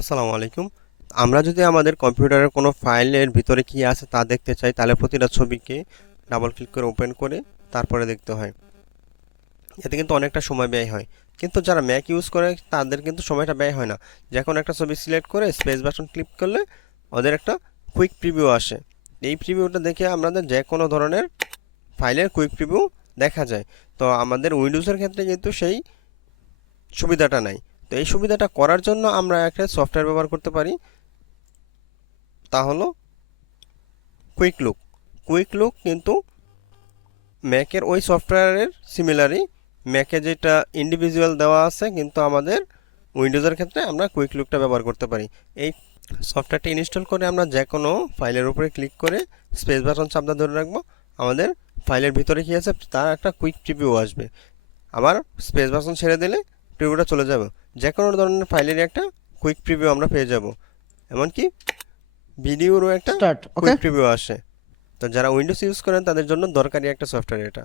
আসসালামু আলাইকুম। আমরা যদি আমাদের কম্পিউটারের কোনো ফাইলের ভিতরে কি আছে তা দেখতে চাই, তাহলে প্রতিটা ছবিকে ডাবল ক্লিক করে ওপেন করে তারপরে দেখতে হয়। এতে কিন্তু অনেকটা সময় ব্যয় হয়। কিন্তু যারা ম্যাক ইউজ করে তাদের কিন্তু সময়টা ব্যয় হয় না। যখন একটা ছবি সিলেক্ট করে স্পেস বাটন ক্লিক করলে ওদের একটা কুইক প্রিভিউ আসে। এই প্রিভিউটা দেখে আমাদের যে কোনো ধরনের ফাইলের কুইক প্রিভিউ দেখা যায়। তো আমাদের উইন্ডোজের ক্ষেত্রে কিন্তু সেই সুবিধাটা নাই। তো এই সুবিধাটা করার জন্য আমরা একটা সফটওয়্যার ব্যবহার করতে পারি, তা হলো কুইক লুক। কুইক লুক কিন্তু ম্যাকের ওই সফটওয়্যারের সিমিলারই। ম্যাকে যেটা ইন্ডিভিজুয়াল দেওয়া আছে, কিন্তু আমাদের উইন্ডোজের ক্ষেত্রে আমরা কুইক লুকটা ব্যবহার করতে পারি। এই সফটওয়্যারটি ইনস্টল করে আমরা যে কোনো ফাইলের উপরে ক্লিক করে স্পেস বাটন চাপটা ধরে রাখবো, আমাদের ফাইলের ভিতরে কী আছে তার একটা কুইক প্রিভিউ আসবে। আবার স্পেস বাটন ছেড়ে দিলে প্রিভিউটা চলে যাবে। যে কোনো ধরনের ফাইলেরই একটা কুইক প্রিভিউ আমরা পেয়ে যাব। এমনকি ভিডিওরও একটা স্টার্ট। ওকে। কুইক প্রিভিউ আসে। তো যারা উইন্ডোজ ইউজ করেন তাদের জন্য দরকারি একটা সফটওয়্যার এটা।